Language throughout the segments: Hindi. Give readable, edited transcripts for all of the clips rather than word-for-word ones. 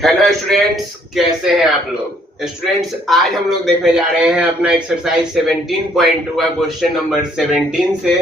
हेलो स्टूडेंट्स, कैसे हैं आप लोग। स्टूडेंट्स, आज हम लोग देखने जा रहे हैं अपना एक्सरसाइज 17.2 का क्वेश्चन नंबर 17 से।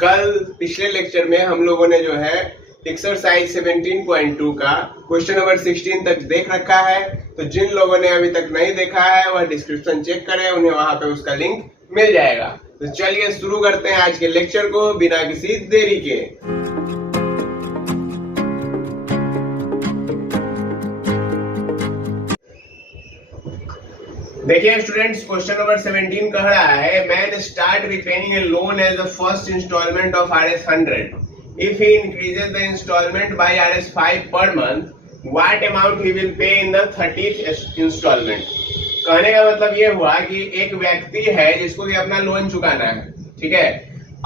कल पिछले लेक्चर में हम लोगों ने जो है एक्सरसाइज 17.2 का क्वेश्चन नंबर 16 तक देख रखा है। तो जिन लोगों ने अभी तक नहीं देखा है वह डिस्क्रिप्शन चेक करें, उन्हें वहां पे उसका लिंक मिल जाएगा। तो चलिए शुरू करते हैं आज के लेक्चर को बिना किसी देरी के। देखिए स्टूडेंट्स, क्वेश्चन नंबर 17 कह रहा है man start repaying a loan as the first instalment of Rs 100 if he increases the instalment by Rs 5 per month what amount he will pay in the 30th instalment. कहने का मतलब ये हुआ कि एक व्यक्ति है जिसको कि अपना लोन चुकाना है, ठीक है,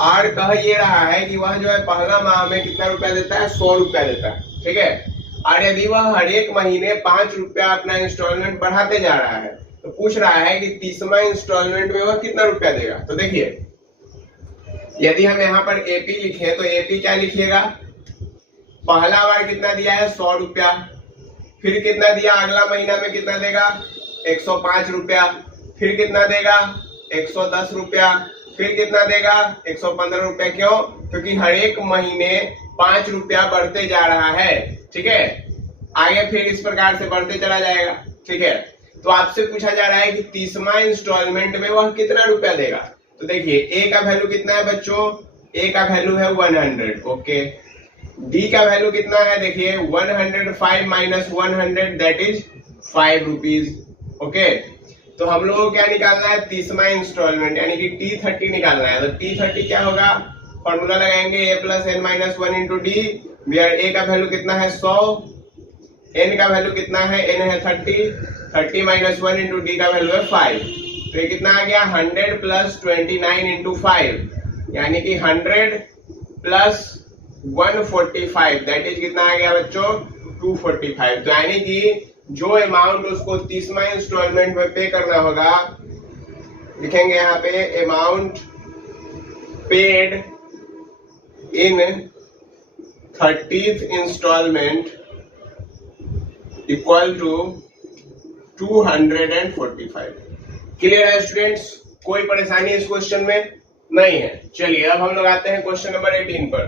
और कह ये रहा है कि वह जो है पहला माह में कितना रुपया देता है, 100 रुपया देता है, ठीक है, और यदि वह हर एक महीने 5 रुपया अपना इंस्टॉलमेंट बढ़ाते जा रहा है तो पूछ रहा है कि 30वां इंस्टॉलमेंट में वह कितना रुपया देगा। तो देखिए, यदि हम यहाँ पर एपी लिखें तो एपी क्या लिखिएगा, पहला बार कितना दिया है 100 रुपया, फिर कितना दिया अगला महीना में कितना देगा 105 रुपया, फिर कितना देगा 110 रुपया, फिर कितना देगा 115 रुपया। क्यों? क्योंकि हर एक महीने 5 रुपया बढ़ते जा रहा है, ठीक है, आगे फिर इस प्रकार से बढ़ते चला जाएगा, ठीक है। तो आपसे पूछा जा रहा है कि 30वां इंस्टॉलमेंट में वह कितना रुपया देगा। तो देखिए ए का वैल्यू कितना है बच्चों, ए का वैल्यू है 100, ओके। डी का वैल्यू कितना है, देखिए 105 minus 100 that is 5 rupees, okay. तो हम लोगों को क्या निकालना है, 30वां इंस्टॉलमेंट यानी कि T30 निकालना है। तो T30 क्या होगा, फॉर्मूला लगाएंगे a plus N minus 1 into D, where A का वैल्यू कितना है 100, एन का वैल्यू कितना है, एन है 30 माइनस 1 इंटू डी का वैल्यू है 5। तो ये कितना आ गया 100 प्लस 29 इंटू 5 यानी कि 100 प्लस 145 दैट इज कितना आ गया बच्चों 245। तो यानी कि जो अमाउंट उसको 30वां इंस्टॉलमेंट में पे करना होगा, लिखेंगे यहाँ पे amount paid in 30th instalment equal to 245। Clear है स्टूडेंट्स, कोई परेशानी इस क्वेश्चन में नहीं है। चलिए अब हम लोग आते हैं क्वेश्चन नंबर 18 पर।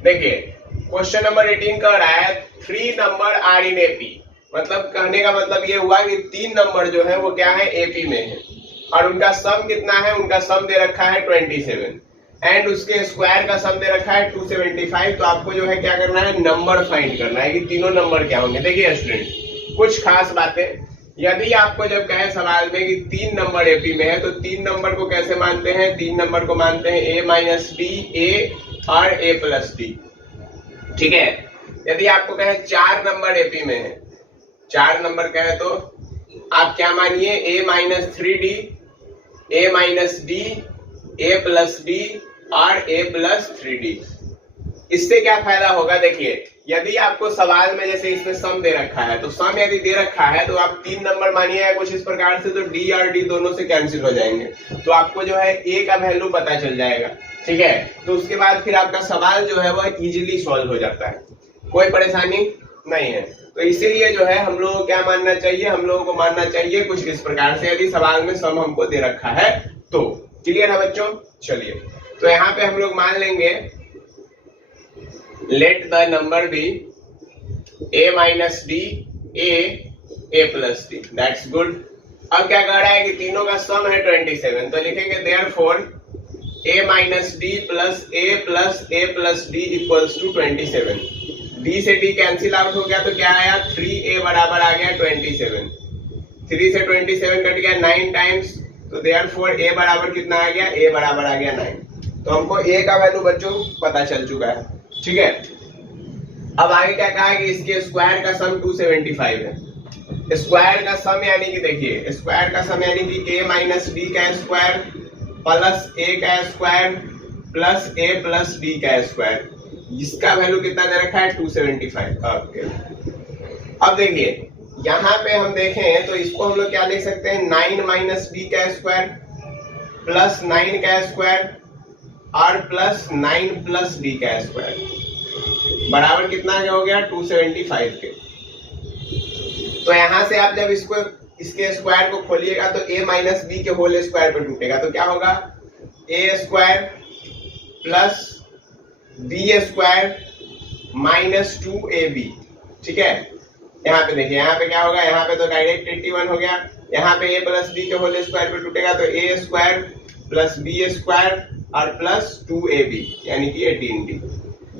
देखिए क्वेश्चन नंबर 18 कह रहा है 3 नंबर आर इन एपी। मतलब कहने का मतलब ये हुआ कि 3 नंबर जो है वो क्या है, एपी में है, और उनका सम कितना है, उनका सम दे रखा है 27 एंड उसके स्क्वायर का सम दे रखा है 275। तो आपको जो है क्या करना है, नंबर फाइंड करना है कि तीनों नंबर क्या होंगे। देखिए स्टूडेंट, कुछ खास बातें, यदि आपको जब कहे सवाल में कि 3 नंबर एपी में है तो 3 नंबर को कैसे मानते हैं, 3 नंबर को मानते हैं ए माइनस डी, ए और ए प्लस डी, ठीक है। यदि आपको कहे 4 नंबर एपी में है, 4 नंबर कहे तो आप क्या मानिए, ए minus 3D, A minus D, A plus D और ए प्लस 3D। इससे क्या फायदा होगा, देखिए यदि आपको सवाल में जैसे इसमें सम दे रखा है तो सम यदि दे रखा है तो आप 3 नंबर मानिए कुछ इस प्रकार से, तो डी और डी दोनों से कैंसिल हो जाएंगे, तो आपको जो है ए का वैल्यू पता चल जाएगा, ठीक है। तो उसके बाद फिर आपका सवाल जो है वह इजीली सॉल्व हो जाता है, कोई परेशानी नहीं है। तो इसीलिए जो है हम लोगों को क्या मानना चाहिए, हम लोगों को मानना चाहिए कुछ इस प्रकार से यदि सवाल में सम हमको दे रखा है तो। क्लियर है बच्चों, चलिए तो यहाँ पे हम लोग मान लेंगे let the number B a minus D, A plus D, that's good. अब क्या कह रहा है कि तीनों का सम है 27, तो लिखेंगे therefore a minus D plus A plus D equals to 27। D से डी कैंसिल आउट हो गया तो क्या आया, 3a बराबर आ गया 27, 3 से 27 कट गया 9 टाइम्स, तो देयरफॉर a बराबर कितना आ गया, a बराबर आ गया 9। तो हमको a का वैल्यू बच्चों पता चल चुका है, ठीक है। अब आगे क्या कहा कि इसके स्क्वायर का सम 275 है। स्क्वायर का सम यानी कि देखिए स्क्वायर का सम यानी कि a माइनस डी का स्क्वायर प्लस a का square plus a plus d का स्क्वायर, इसका वैल्यू कितना दे रखा है 275। ओके, अब देखिए यहाँ पे हम देखें तो इसको हम लोग क्या लिख सकते हैं, 9 माइनस डी का स्क्वायर प्लस 9 का स्क्वायर और प्लस 9 प्लस डी का स्क्वायर बराबर कितना हो गया 275 के। तो यहाँ से आप जब इसके स्क्वायर को खोलिएगा तो a माइनस बी के होल स्क्वायर पे टूटेगा, तो क्या होगा a square plus B square minus 2ab। ठीक है, यहाँ पे देखिए यहाँ पे क्या होगा, यहाँ पे तो डायरेक्ट 81 हो गया, यहाँ पे a प्लस बी के होल स्क्वायर पे टूटेगा तो a square plus B square और प्लस 2ab यानी कि 18d।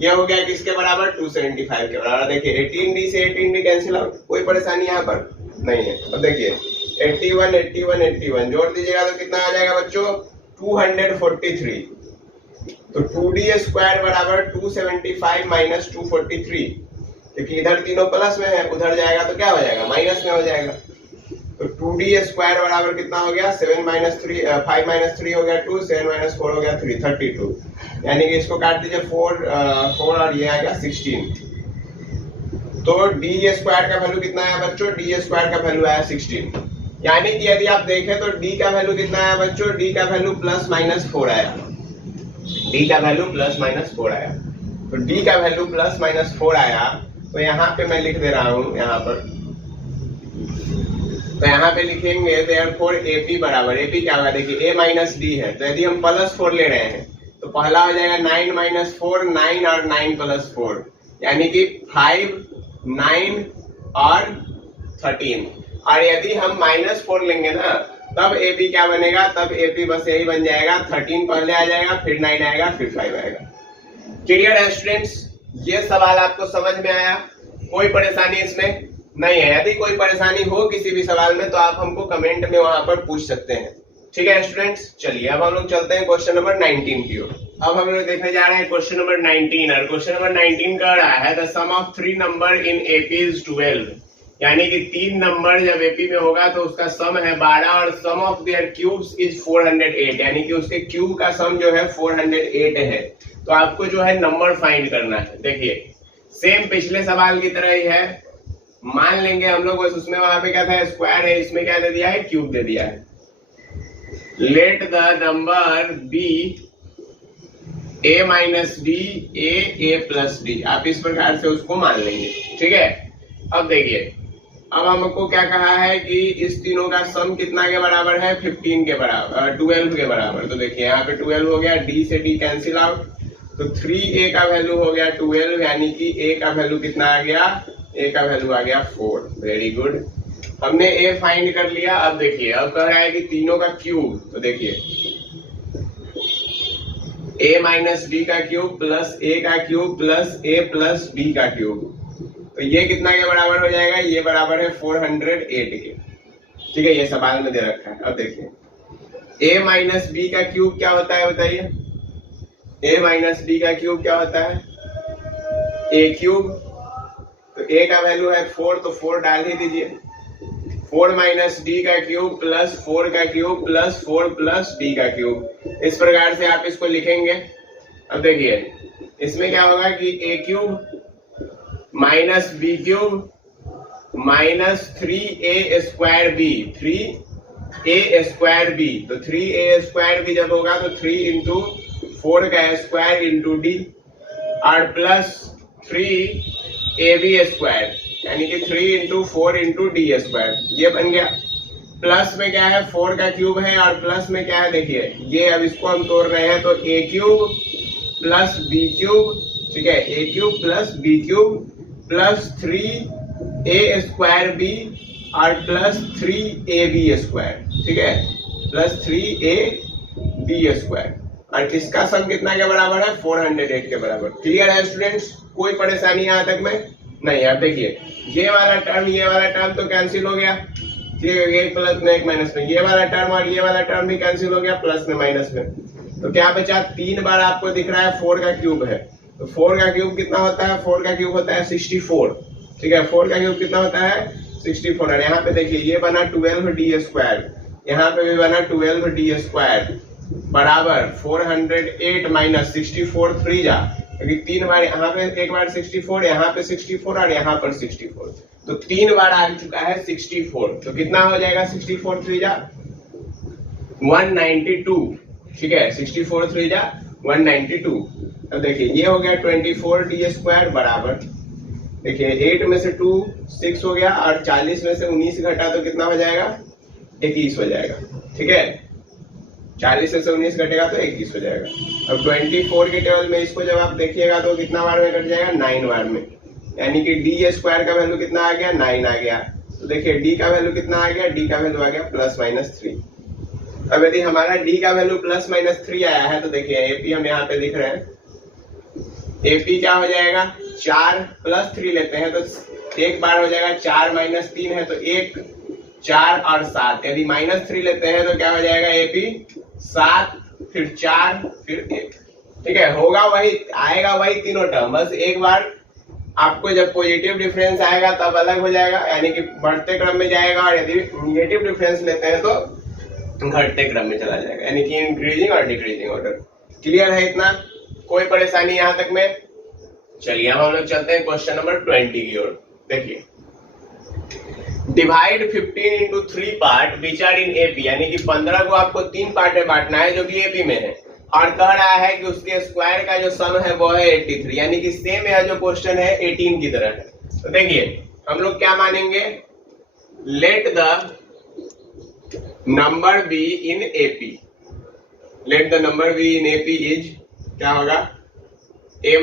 ये हो गया किसके बराबर 275 के बराबर। देखिए 18d से 18d कैंसिल आउट, कोई परेशानी यहाँ पर नहीं है। अब देखिए 81 81 81 जोड़ दीजिएगा तो कितना आ जाएगा बच्चों 243। तो 2d स्क्वायर बराबर 275 माइनस 243, क्योंकि इधर तीनों प्लस में है, उधर जाएगा तो क्या हो जाएगा माइनस में हो जाएगा। तो 2d स्क्वायर बराबर कितना हो गया 7 माइनस 3 5 माइनस 3 हो गया 2, 7 माइनस 4 हो गया 3, 32। यानी कि इसको काट दीजिए 4 और ये आएगा 16। तो d स्क्वायर का वैल्यू कितना आया बच्चों, d स्क्वायर का वैल्यू आया 16। यानी कि यदि आप देखें तो d का वैल्यू कितना आया बच्चों, d का वैल्यू प्लस माइनस 4 आया, d का वैल्यू प्लस माइनस 4 आया। तो d का वैल्यू प्लस माइनस 4 आया, तो यहाँ पे मैं लिख दे रहा हूँ यहाँ पर, तो यहाँ पे लिखेंगे therefore AP बराबर, AP क्या होगा देखिए a माइनस डी है, तो यदि हम प्लस 4 ले रहे हैं तो पहला हो जाएगा 9 माइनस 4, 9 और 9 प्लस 4 यानी कि 5, 9 और 13। और यदि हम माइनस 4 लेंगे ना तब AP क्या बनेगा, तब AP बस यही बन जाएगा, 13 पहले आ जाएगा, फिर 9 आएगा, फिर 5 आएगा। क्लियर है स्टूडेंट्स, ये सवाल आपको समझ में आया, कोई परेशानी इसमें नहीं है। यदि कोई परेशानी हो किसी भी सवाल में तो आप हमको कमेंट में वहां पर पूछ सकते हैं। ठीक है स्टूडेंट्स, चलिए अब हम लोग चलते हैं क्वेश्चन नंबर 19 की ओर। अब हम लोग देखने जा रहे हैं क्वेश्चन नंबर 19, और क्वेश्चन नंबर 19 कह रहा है the sum of 3 number in AP is 12, यानी कि 3 नंबर जब AP में होगा तो उसका सम है 12 और सम ऑफ देयर क्यूब्स इज 408, यानी कि उसके क्यूब का सम जो है 408 है। तो आपको जो है नंबर फाइंड करना है। देखिए सेम पिछले सवाल की तरह ही है, मान लेंगे हम लोग बस उसमें वहां पे क्या था स्क्वायर है, इसमें क्या दे दिया है क्यूब दे दिया है। Let the number B a minus d a plus d, आप इस प्रकार से उसको मान लेंगे। ठीक है, अब देखिए अब हमको क्या कहा है कि इस तीनों का सम कितना के बराबर है 15 के बराबर, 12 के बराबर। तो देखिए यहाँ पे 12 हो गया, d से d कैंसिल आउट, तो 3a का वैल्यू हो गया 12, यानी कि a का वैल्यू कितना आ गया, a का वैल्यू आ गया 4। वेरी गुड, हमने a फाइंड कर लिया। अब देखिए अब कह रहा है कि तीनों का क्यूब, तो देखिए a माइनस डी का क्यूब प्लस a का cube plus a plus b का क्यूब, तो ये कितना के बराबर हो जाएगा, ये बराबर है 408 के। ठीक है, ये सवाल में दे रखा है। अब देखिए a माइनस b का क्यूब क्या होता है बताइए, a माइनस b का क्यूब क्या होता है a क्यूब, तो a का वैल्यू है 4, तो 4 डाल ही दीजिए। 4 माइनस डी का क्यूब प्लस 4 का क्यूब प्लस 4 प्लस डी का क्यूब, इस प्रकार से आप इसको लिखेंगे। अब देखिए इसमें क्या होगा कि a cube minus b cube minus 3a square b, 3a square b, तो 3a स्क्वायर बी जब होगा तो 3 इंटू 4 का स्क्वायर इंटू डी, और प्लस 3ab स्क्वायर, यानी कि 3 इंटू 4 इंटू डी स्क्वायर, ये बन गया। प्लस में क्या है 4 का क्यूब है, और प्लस में क्या है देखिए ये, अब इसको हम तोड़ रहे हैं तो a cube plus b cube, ठीक है a cube plus b cube plus 3a square b और प्लस 3ab स्क्वायर, ठीक है प्लस 3ab स्क्वायर, और इसका सम कितना के बराबर है 408 के बराबर। क्लियर है स्टूडेंट्स, कोई परेशानी यहाँ तक में नहीं। अब देखिए ये वाला टर्म तो कैंसिल हो गया, ठीक है, एक प्लस में एक माइनस में, ये वाला टर्म और ये वाला टर्म भी कैंसिल हो गया प्लस में माइनस में, तो क्या बचा 3 बार आपको दिख रहा है 4 का क्यूब है, तो 4 का क्यूब कितना होता है, 4 का क्यूब होता है 64, ठीक है 4 का क्यूब कितना होता है 64। और यहाँ पे देखिए ये बना 12d स्क्वायर, यहाँ पे भी बना 12d स्क्वायर बराबर 408 माइनस 64 3 जा, क्योंकि 3 बार यहाँ पे एक बार 64, यहाँ पे 64 और यहाँ पर 64, तो 3 बार आ चुका है 64, तो कितना हो जाएगा 64 3 जा 192, ठीक है 64 3 जा 192। अब देखिए ये हो गया 24d स्क्वायर बराबर देखिए 8 में से 2 6 हो गया और 40 में से 19 घटा तो कितना हो जाएगा, 21 हो जाएगा। ठीक है, 40 में से 19 घटेगा तो 21 हो जाएगा। अब 24 के टेबल में इसको जब आप देखिएगा तो कितना बार में कट जाएगा, 9 बार में, यानी कि डी स्क्वायर का वैल्यू कितना आ गया, 9 आ गया। तो देखिए डी का वैल्यू कितना आ गया, डी का वैल्यू आ गया +-3। अब यदि हमारा डी का वैल्यू +-3 आया है तो देखिए एपी हम यहाँ पे लिख रहे हैं, एपी क्या हो जाएगा, 4 + 3 लेते हैं तो एक बार हो जाएगा, 4 - 3 है तो 1, 4 और 7, यदि -3 लेते हैं तो क्या हो जाएगा, एपी 7 फिर 4 फिर 1। ठीक है, होगा वही, आएगा वही तीनों टर्म, बस एक बार आपको जब पॉजिटिव डिफरेंस आएगा तब अलग हो जाएगा, यानी कि बढ़ते क्रम में जाएगा, और यदि निगेटिव डिफरेंस लेते हैं तो घटते क्रम में चला जाएगा, यानी कि इंक्रीजिंग और डिक्रीजिंग ऑर्डर। क्लियर है इतना, कोई परेशानी यहां तक में? चलिए अब हम लोग चलते हैं क्वेश्चन नंबर 20 की ओर। देखिए, divide 15 into 3 part which are in AP, यानी कि 15 को आपको 3 पार्ट में बांटना है जो कि एपी में है, और कह रहा है कि उसके स्क्वायर का जो सम है वो है 83, यानी कि सेम है जो क्वेश्चन है 18 की तरह है। तो देखिए हम लोग क्या मानेंगे, late the number be in AP, late the number be in AP is क्या होगा, a -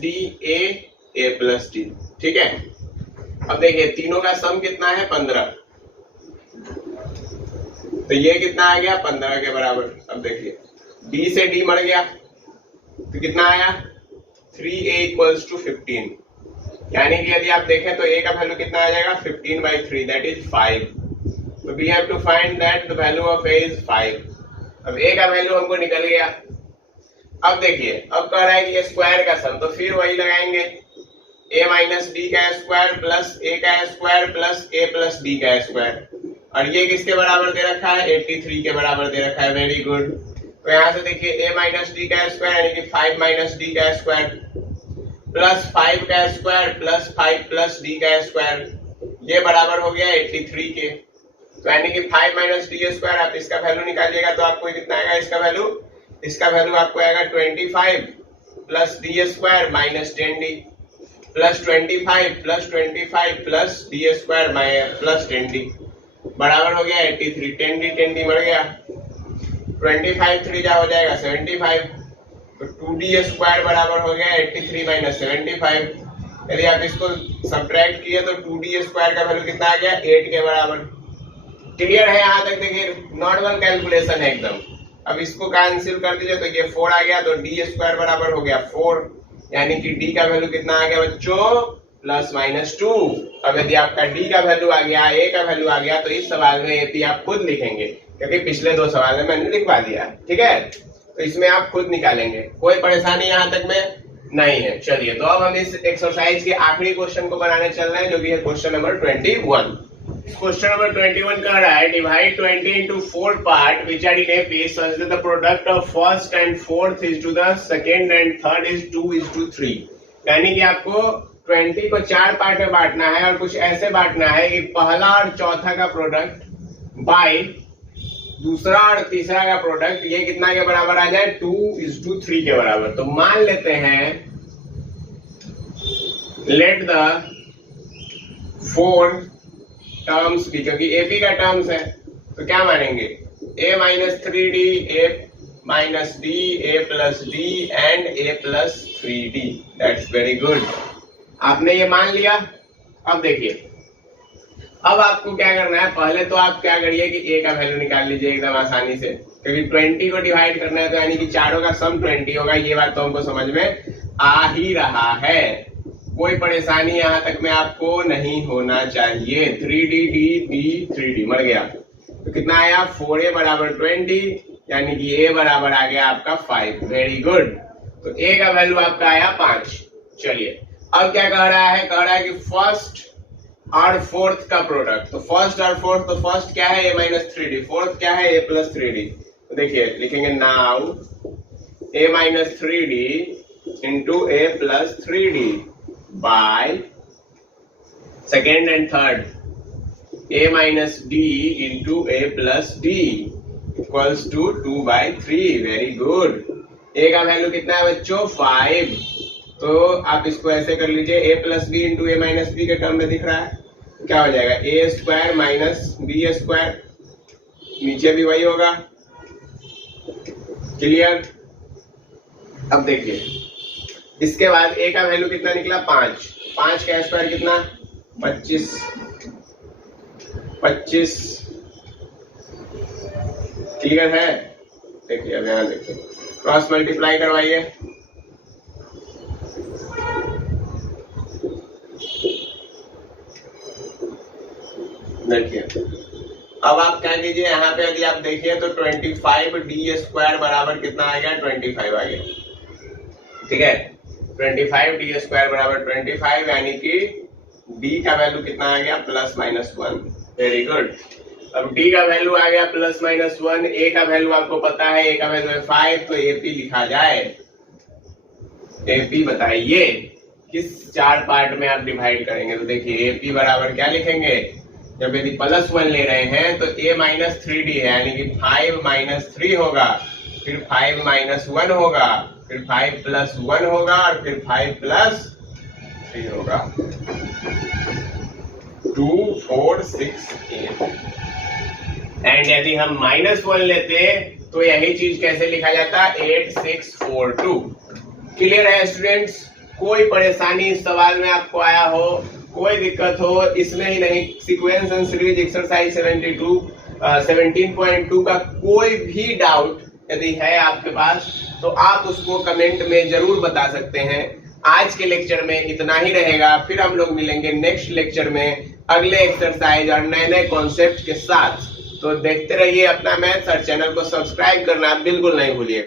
d a + d। ठीक है, अब देखिए तीनों का सम कितना है, 15, तो ये कितना आ गया, 15 के बराबर। अब देखिए d से d मर गया तो कितना आया, 3a = 15, यानी कि यदि आप देखें तो a का वैल्यू कितना आ जाएगा, 15/3 दैट इज 5। तो we have to find that the value of a is 5। अब a का वैल्यू हमको निकल गया। अब देखिए अब कह रहा है कि ये स्क्वायर का सम, तो फिर वही लगाएंगे, a - d का स्क्वायर प्लस a का स्क्वायर प्लस a + d का स्क्वायर, और ये किसके बराबर दे रखा है, 83 के बराबर दे रखा है। Very good. तो यहाँ से देखिए a - d का स्क्वायर यानी कि 5 - d का स्क्वायर प्लस 5 का स्क्वायर प्लस 5 + d का स्क्वायर, ये बराबर हो गया 83 के। तो यानी कि 5 - d स्क्वायर, आप इसका वैल्यू निकालिएगा तो आपको कितना आएगा, इसका वैल्यू आपको आएगा 25 + d square - 10d plus 25 + 25 + d square + 10d बराबर हो गया 83। 10d मर गया, 25 3 जा हो जाएगा 75, तो 2d स्क्वायर बराबर हो गया 83 - 75। यदि आप इसको सब्ट्रैक्ट किए तो 2d स्क्वायर का वैल्यू कितना आ गया, 8 के बराबर। क्लियर है यहाँ तक? देखिए नॉर्मल कैलकुलेशन है एकदम। अब इसको कैंसिल कर दीजिए तो ये 4 आ गया, तो d स्क्वायर बराबर हो गया 4, यानी कि d का वैल्यू कितना आ गया बच्चों, +-2। अब यदि आपका d का वैल्यू आ गया, a का वैल्यू आ गया, तो इस सवाल में एपी आप खुद लिखेंगे, क्योंकि पिछले 2 सवाल में मैंने लिखवा दिया। ठीक है, तो इसमें आप खुद निकालेंगे, कोई परेशानी यहाँ तक में नहीं है। चलिए तो अब हम इस एक्सरसाइज के आखिरी क्वेश्चन को बनाने चल रहे हैं, जो कि है क्वेश्चन नंबर 21। क्वेश्चन नंबर 21 कह रहा है, divide 20 into 4 part which are in AP such that the product of first and fourth is to the second and third is 2:3। यानी कि आपको 20 को 4 पार्ट में बांटना है, और कुछ ऐसे बांटना है कि पहला और चौथा का प्रोडक्ट बाय दूसरा और तीसरा का प्रोडक्ट ये कितना के बराबर आ जाए, 2:3 के बराबर। तो मान लेते हैं लेट द 4 टर्म्स भी, क्योंकि एपी का टर्म्स है, तो क्या मानेंगे, a - 3d a - d a + d and a + 3d। That's very good, आपने ये मान लिया। अब देखिए अब आपको क्या करना है, पहले तो आप क्या करिए कि a का वैल्यू निकाल लीजिए एकदम आसानी से, क्योंकि 20 को डिवाइड करना है तो यानी कि चारों का सम 20 होगा। ये बात तो हमको समझ में आ ही रहा है, कोई परेशानी यहाँ तक में आपको नहीं होना चाहिए। 3d 3d मर गया, तो कितना आया, 4a बराबर 20, यानी कि a बराबर आ गया आपका 5। वेरी गुड, तो a का वैल्यू आपका आया 5। चलिए अब क्या कह रहा है, कह रहा है कि फर्स्ट और फोर्थ का प्रोडक्ट, तो फर्स्ट और फोर्थ, तो फर्स्ट क्या है a - 3d, फोर्थ क्या है a + 3d। तो देखिए लिखेंगे now a - 3d into a + 3d by second and third a - d into a + d equals to 2/3। Very good, a का वैल्यू कितना है बच्चों, 5, तो आप इसको ऐसे कर लीजिए, a plus b into a minus B के टर्म में दिख रहा है, क्या हो जाएगा a square minus b square, नीचे भी वही होगा। क्लियर? अब देखिए इसके बाद a का वैल्यू कितना निकला 5, 5 का स्क्वायर कितना 25, क्लियर है? देखिए अब यहाँ देखिए क्रॉस मल्टीप्लाई करवाइए, देखिए अब आप क्या कीजिए, यहाँ पे यदि आप देखिए तो 25d स्क्वायर बराबर कितना आ गया 25 आ गया, ठीक है। 25d स्क्वायर बराबर 25, यानी कि d का वैल्यू कितना आ गया +-1। Very good. अब d का वैल्यू आ गया +-1, a का वैल्यू आपको पता है, a का वैल्यू है 5, तो AP लिखा जाए। AP बताइए किस 4 पार्ट में आप डिवाइड करेंगे? तो देखिए AP बराबर क्या लिखेंगे, जब यदि +1 ले रहे हैं तो a माइनस 3d है, यानी कि 5 माइनस 3 होगा, फिर 5 माइनस 1 होगा, फिर 5 प्लस 1 होगा, और फिर 5 प्लस 3 होगा। 2, 4, 6, 8। एंड यदि हम -1 लेते तो यही चीज कैसे लिखा जाता, 8, 6, 4, 2। क्लियर है स्टूडेंट्स? कोई परेशानी इस सवाल में आपको आया हो, कोई दिक्कत हो, इसमें ही नहीं, सीक्वेंस एंड सीरीज एक्सरसाइज 17.2 का कोई भी डाउट यदि है आपके पास तो आप उसको कमेंट में जरूर बता सकते हैं। आज के लेक्चर में इतना ही रहेगा, फिर हम लोग मिलेंगे नेक्स्ट लेक्चर में अगले एक्सरसाइज और नए नए कॉन्सेप्ट के साथ। तो देखते रहिए अपना मैथ्स और चैनल को सब्सक्राइब करना बिल्कुल नहीं भूलिएगा।